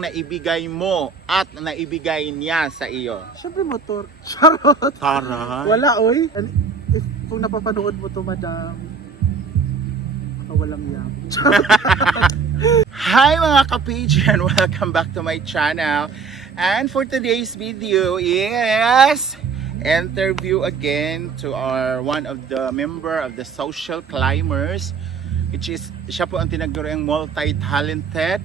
naibigay mo at naibigay niya sa iyo? Siyempre motor. Charot. Taray. Wala, oy. And if, kung napapanood mo to, madam, walang yam. Hi mga ka-Pigeon! Welcome back to my channel. And for today's video is interview again to our one of the member of the Social Climbers, which is siya po ang tinaguriang multi-talented.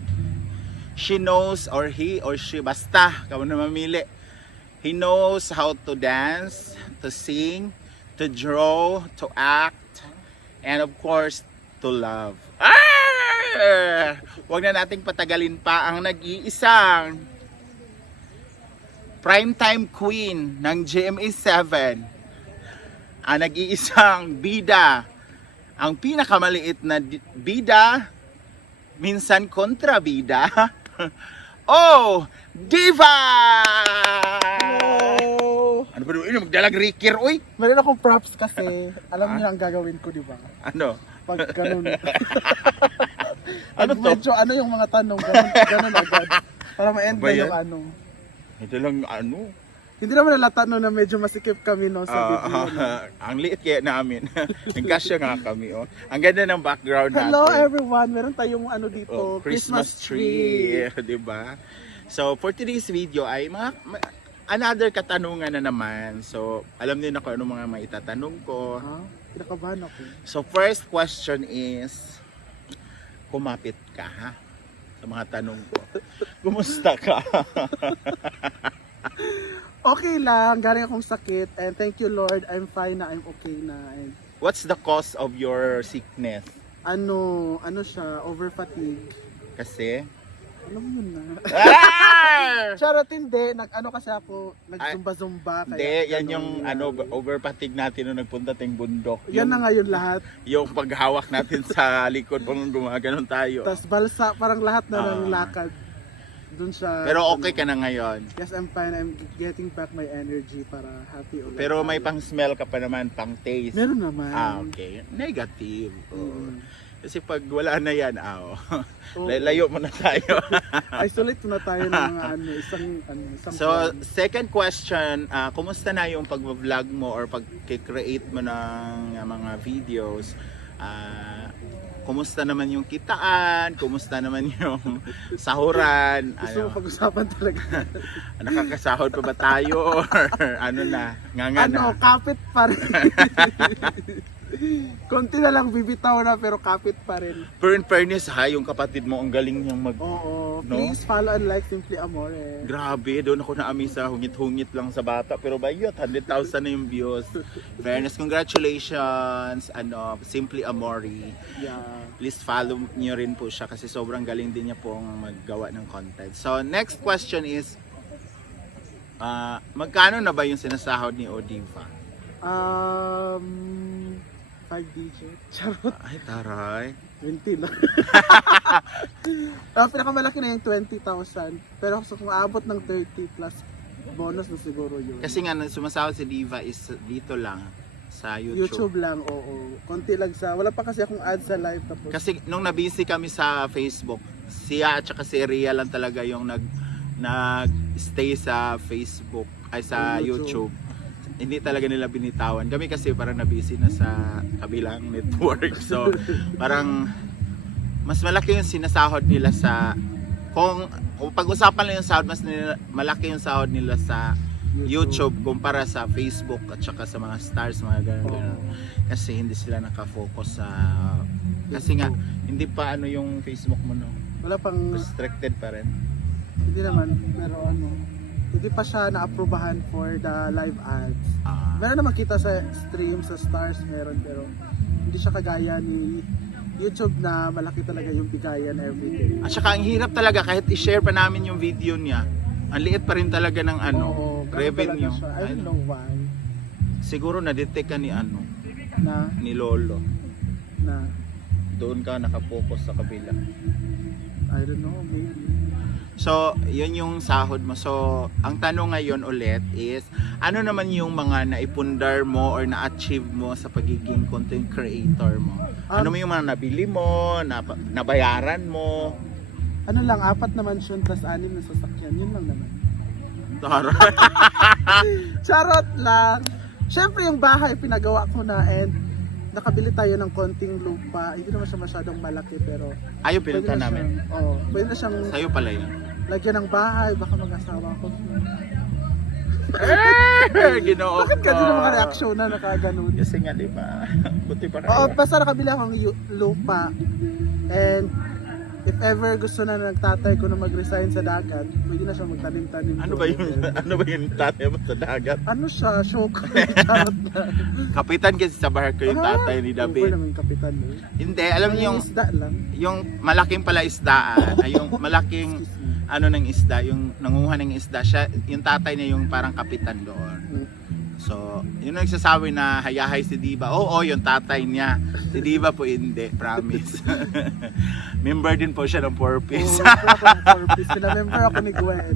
She knows, or he or she, basta kamu na mamili. He knows how to dance, to sing, to draw, to act, and of course to love. Huwag na nating patagalin pa ang nag-iisang primetime queen ng GMA7, ang nag-iisang bida, ang pinakamaliit na bida, minsan kontrabida. Oh, Diva! Hello! Ano ba doon? Magdalag Rikir, uy! Meron akong props kasi alam niyo ang gagawin ko, di ba? Ano? Pag ganun. Ano Pag to? medyo ano yung mga tanong, ganun agad. Para ma-end Ba na yan? yung ano. Ito lang ano? Hindi naman nalata no na medyo masikip kami no sa video. No? Ang liit kaya namin. Nagkasya nga kami, oh. Ang ganda ng background natin. Hello everyone! Meron tayong ano dito, Oh, Christmas tree, 'di ba? So for today's video ay another katanungan na naman. So alam niyo na kung ano mga maitatanong ko. Ha? Pinakabahan ako. So first question is, kumapit ka ha sa mga tanong ko. Kumusta ka? Okay lang, galing akong sakit and thank you Lord, I'm fine na, I'm okay na. And What's the cause of your sickness? ano siya, over fatigue. Kasi Alam mo yun na. ah! Charot hindi, nag-ano kasi ako, nag-zumba-zumba. Hindi, yan yung over fatigue natin nung nagpunta tayong bundok. Yan na ngayon lahat. Yung paghawak natin sa likod pang gumaganon tayo. Tapos balsa, parang lahat na ng lakad. Dun sa... Pero okay ka na ngayon. Yes, I'm fine. I'm getting back my energy para happy ulit. Pero may pang smell ka pa naman, pang taste. Meron naman. Okay. Negative. Mm. Kasi pag wala na yan, Oo. layo mo na tayo. Isolate na tayo ng mga isang So, second question, kumusta na yung pag-vlog mo or pag-create mo ng mga videos? Kumusta naman yung kitaan? Kumusta naman yung sahuran? Gusto mo pag-usapan talaga. Nakakasahod pa ba tayo? Or ano na? Nganga na? Kapit pa rin. Konti na lang bibitaw na pero kapit pa rin. Pero in fairness ha, yung kapatid mo ang galing niyang mag... Oo, No? please follow and like Simply Amore. Grabe, doon ako na-amaze sa hungit-hungit lang sa bata. Pero bayot, 100,000 na yung views. Fairness, congratulations, Simply Amore. Yeah. Please follow niyo rin po siya kasi sobrang galing din niya pong maggawa ng content. So, next question is, magkano na ba yung sinasahod ni Odiva? 5 digit. Charot. Ay, taray. 20 lang. Pinakamalaki na yung 20,000. Pero kung aabot ng 30 plus bonus na siguro yun. Kasi nga, sumasahod si Diva is dito lang sa YouTube. YouTube lang, oo. Konti lang sa, wala pa kasi akong ad sa live tapos. Kasi nung nabisi kami sa Facebook, siya at saka si Ria lang talaga yung nag-stay sa Facebook, ay sa YouTube. Hindi talaga nila binitawan. Kami kasi parang nabisi na sa kabilang network. So, parang mas malaki yung sinasahod nila sa, kung pag-usapan lang yung sahod, malaki yung sahod nila sa YouTube kumpara sa Facebook at saka sa mga stars, mga ganun. Kasi hindi sila nakafocus sa, kasi nga hindi pa yung Facebook mo, no? Wala pang Restricted pa rin. hindi naman, pero hindi pa siya na-aprobahan for the live ads. Meron naman kita sa stream, sa stars meron, pero hindi siya kagaya ni YouTube na malaki talaga yung bigayan everyday. At saka ang hirap talaga kahit i-share pa namin yung video niya. Ang liit pa rin talaga ng Oo, ganun revenue. talaga siya. I don't know why. Siguro na-detect ka ni Na, ni Lolo. na, Doon ka nakapokus sa kabila. I don't know, maybe. So, yun yung sahod mo. So, ang tanong ngayon ulit is, ano naman yung mga naipundar mo or na-achieve mo sa pagiging content creator mo? Ano mo yung mga nabili mo, nabayaran mo? ano lang, 4 na mansion plus 6 na sasakyan. Yun lang naman. Tara. Charot lang. Siyempre yung bahay pinagawa ko na and nakabili tayo ng konting lupa. Hindi naman siya masyadong malaki pero Ayaw pwede pinunta na namin. siyang, pwede na siyang Sa'yo pala yun. lagyan ng bahay. Baka mag-asawa ko. Ginoo Bakit ka ko. din naman ka-reaksyon na nakaganon? Kasi nga, di ba? Buti pa Oo, kayo. basta nakabili akong lupa. And if ever gusto na ng tatay ko na mag-resign sa dagat, pwede na siya magtanim-tanim. Ano doon. ba yung tatay mo sa dagat? Ano siya? Shock. Charot lang. Kapitan kasi sa bahar ko yung tatay ni Over David. naman yung kapitan mo. Hindi, alam niyo yung isda lang. yung malaking pala isdaan, ay yung malaking Excuse me. ano ng isda, yung nanguha ng isda, siya, yung tatay niya yung parang kapitan doon. So, yun ang nagsasabi na hayahay si Diva. Oo, yung tatay niya. Si Diva po hindi, promise. Member din po siya ng Porpoise. Oo, member ako ng Corpus. Pina-member ako ni Gwen.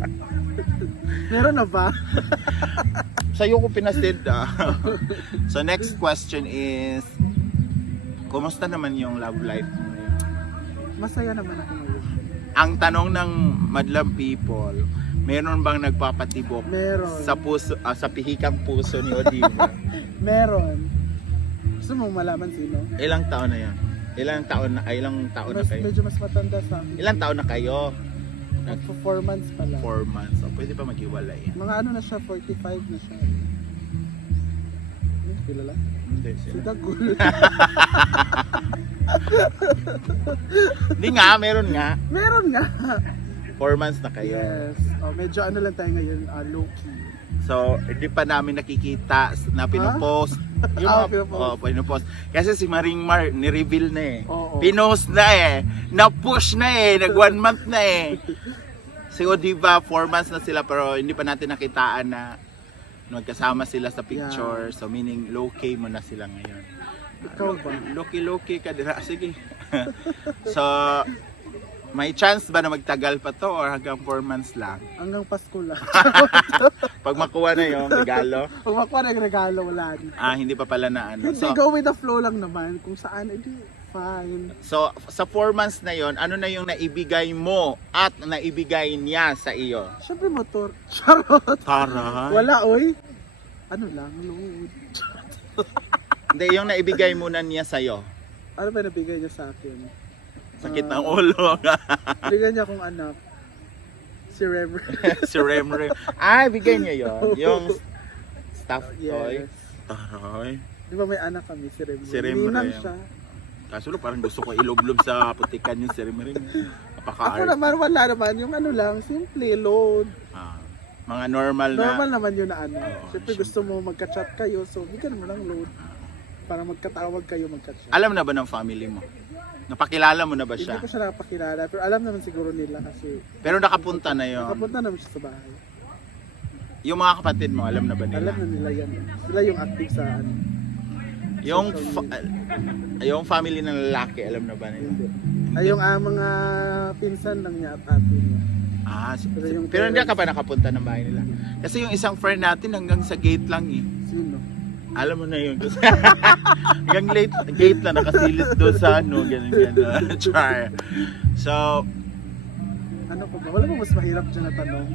Meron na ba? Sa'yo ko pinasid. So, next question is, kumusta naman yung love life mo? Masaya naman ako ngayon. Ang tanong ng madlang people, meron bang nagpapatibok Meron. sa puso, sa pihikang puso ni Odiva? Meron. Gusto mo malaman sino? Ilang taon na yan? Ilang taon na kayo? Medyo mas matanda sa akin. Ilang taon na kayo? Nagpo 4 months pa lang. 4 months. So, pwede pa maghiwalay. Mga ano na siya, 45 na siya. Kilala? Hindi Si sila. Dagul. Hindi nga, meron nga. Meron nga. 4 months na kayo. Yes. Oh, medyo ano lang tayo ngayon, low-key. So, hindi pa namin nakikita na pinopost. Pinopost. Pinopost. Kasi si Maring Mar, ni-reveal na eh. Oo. Pinost na eh. Na-push na eh. Nag 1 month na eh. Si Odiva, 4 months na sila pero hindi pa natin nakitaan na magkasama sila sa picture. So, meaning low-key mo na sila ngayon. Ikaw ba? Low-key ka dira. Sige. So, may chance ba na magtagal pa to or hanggang 4 months lang? Hanggang Pasko lang. Pag makuha na yung regalo, Pag makuha na yung regalo, wala na. hindi pa pala na ano. Hindi, go with the flow lang naman. Kung saan, edi, fine. So, sa 4 months na yon, ano na yung naibigay mo at naibigay niya sa iyo? Siyempre motor. Charot. Taray. Wala, oy. Ano lang, load. Hindi, yung naibigay muna niya sa iyo. Ano ba nabigay niya sa akin? Sakit ng ulo. Bigyan niya akong anak. Si Reverend. Si Remre. Bigay niya yon. Yung stuffed toy. Yes. Taray. Di ba may anak kami, si Reverend? Si Reverend. Ninang siya. Kaso parang gusto ko iloblob sa putikan yung si Remre. Ako Napaka-art. naman, wala naman. Yung ano lang, simple, load. Mga normal na. Normal naman yun na ano. Oo, Siyempre sure. gusto mo magka-chat kayo, so bigyan mo lang load. Para magkatawag kayo, magka-chat. Alam na ba ng family mo? Napakilala mo na ba Hindi siya? ko siya napakilala, pero alam naman siguro nila kasi Pero nakapunta na yon. nakapunta naman siya sa bahay. Yung mga kapatid mo, alam na ba nila? Alam na nila yan. Sila yung active sa ano. Yung family ng lalaki, alam na ba nila? Hindi. Ay, yung mga pinsan lang niya at ate niya. Pero hindi ka pa nakapunta ng bahay nila. Kasi yung isang friend natin hanggang sa gate lang eh. Sino? Alam mo na yun. Kasi hanggang gate lang nakasilid doon sa ano, ganun. Char. So, Ano pa ba? Wala ba mas mahirap dyan na tanong?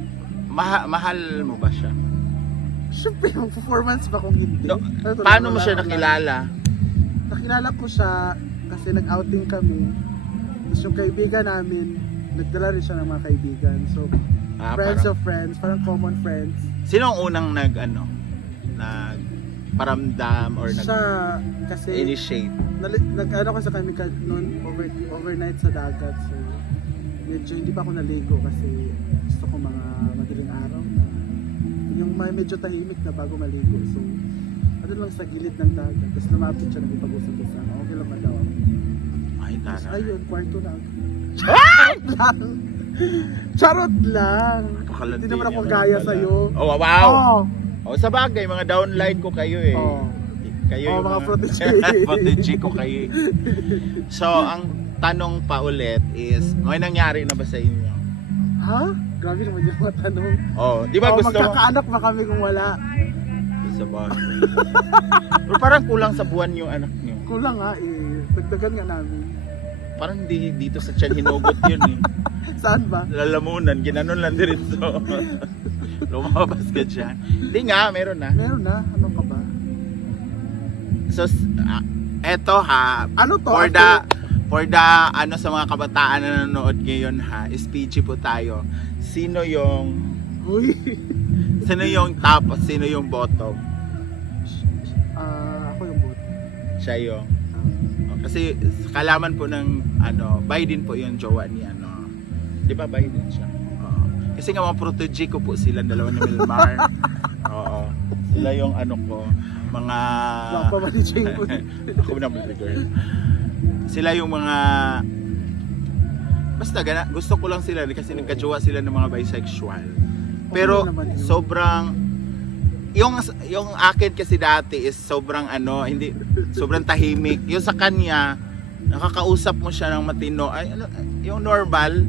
mahal mo ba siya? Siyempre, yung performance ba kung hindi? No, Ano to, paano mo wala- siya wala. nakilala? Nakilala ko siya kasi nag-outing kami. Tapos yung kaibigan namin, nagdala rin siya ng mga kaibigan. So, friends Parang, of friends, parang common friends. sino ang unang paramdam or Siya kasi nag-initiate? nag-ano kasi kami noon overnight sa dagat. So, medyo hindi pa ako naligo kasi gusto ko mga madaling araw na yung medyo tahimik na bago maligo. So, ano lang sa gilid ng dagat. Tapos lumapit siya, nagpag-usap-usap. Okay lang ba daw ako? Ay, Tapos taray. ayun, kwarto na. Charot lang! Charot lang! Napakalandi Hindi naman ako niya gaya pala. sa'yo. Oh, wow! Oh, Oh, sa bagay, mga downline ko kayo eh. oh. Kayo Oh, yung mga protege. protege ko kayo. So, ang tanong pa ulit is, may nangyari na ba sa inyo? Ha? Grabe naman yung mga tanong. Oh, di ba gusto mo? Magkakaanak ba kami kung wala? Sa bagay. Pero parang kulang sa buwan yung anak niyo. Kulang nga eh. Dagdagan nga namin. Parang hindi dito sa tiyan hinugot yun eh. Saan ba? Lalamunan, ginanon lang diretso. Lumabas ka dyan. Hindi nga, meron na. Meron na. Ano ka ba? So, eto ha, Ano to? for the ano sa mga kabataan na nanonood ngayon ha, SPG po tayo. Sino yung Uy. top, sino yung bottom? Ako yung bot. Siya yung. Kasi kalaman po ng ano, Biden po yung jowa ni ano. 'Di ba Biden siya? Oo. Kasi nga mga protege ko po sila dalawa ni Milmar. Oo. Sila yung ano ko, mga Wapa ba ni Jaywood? ako na girl. Sila yung mga basta gusto ko lang sila kasi nagkajowa sila ng mga bisexual. Pero Okay naman yun. sobrang yung akin kasi dati is sobrang ano, hindi sobrang tahimik. Yung sa kanya nakakausap mo siya ng matino. Ay, ano, yung normal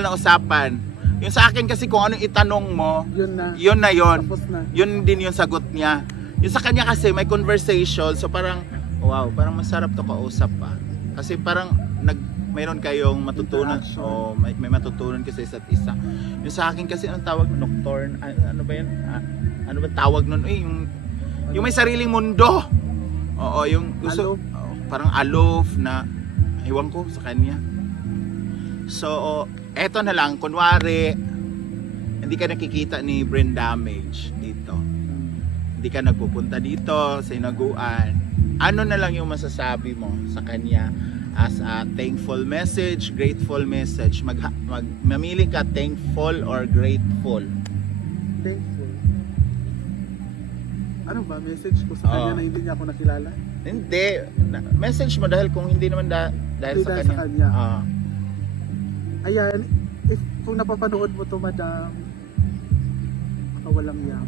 na usapan. Yung sa akin kasi kung anong itanong mo, Yun na. yun. Tapos na. Yun din yung sagot niya. Yung sa kanya kasi may conversation, so parang wow, parang masarap to kausap pa. Kasi parang mayroon kayong matutunan Interaction. o may matutunan kasi isa't isa. Yung sa akin kasi anong tawag nocturne, ano ba yan? Ano ba tawag nun? Yung may sariling mundo. Oo, yung gusto parang aloof na ewan ko sa kanya. So, eto na lang, kunwari hindi ka nakikita ni brain damage dito. Hindi ka nagpupunta dito sa inaguan. Ano na lang yung masasabi mo sa kanya as a thankful message, grateful message? Mamili ka, thankful or grateful? Thankful. Ano ba? Message ko sa kanya na hindi niya ako nakilala? Hindi. Message mo dahil kung hindi naman dahil sa Dahil kanya. sa kanya. Ah. Ayan, kung napapanood mo to, madam, baka walang yam.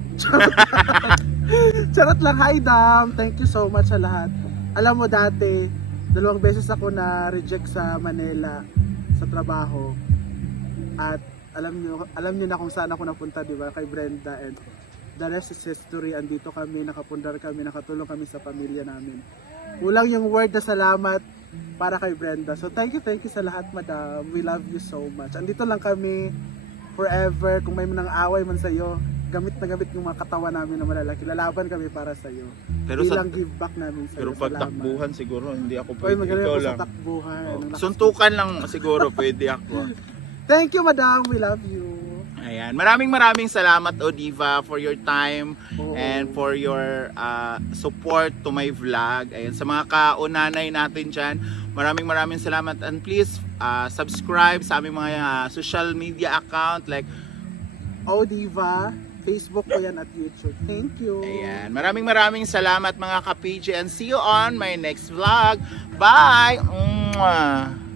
Charot lang, hi dam! Thank you so much sa lahat. Alam mo dati, 2 beses ako na-reject sa Manila sa trabaho. At alam niyo na kung saan ako napunta, di ba? Kay Brenda, and the rest is history. Andito kami, nakapundar kami, nakatulong kami sa pamilya namin. Kulang yung word na salamat para kay Brenda. So thank you sa lahat, madam. We love you so much. Andito lang kami forever. Kung may manang away man sa'yo, gamit na gamit yung mga katawan namin na malalaki. Lalaban kami para sa'yo. Pero Bilang give back namin sa'yo. pero pag Salamat. takbuhan siguro hindi ako Oy, pwede. magaling Ikaw ako lang. sa takbuhan. Oh, suntukan lang siguro pwede ako. Thank you, madam. We love you. Ayan. Maraming salamat Odiva for your time Oo. and for your support to my vlog. Ayan, sa mga kaunanay natin dyan, maraming salamat, and please subscribe sa aming mga social media account like Odiva, Facebook ko yan at YouTube. Thank you. ayan. Maraming salamat mga ka-PJ, and see you on my next vlog. Bye! Mwah!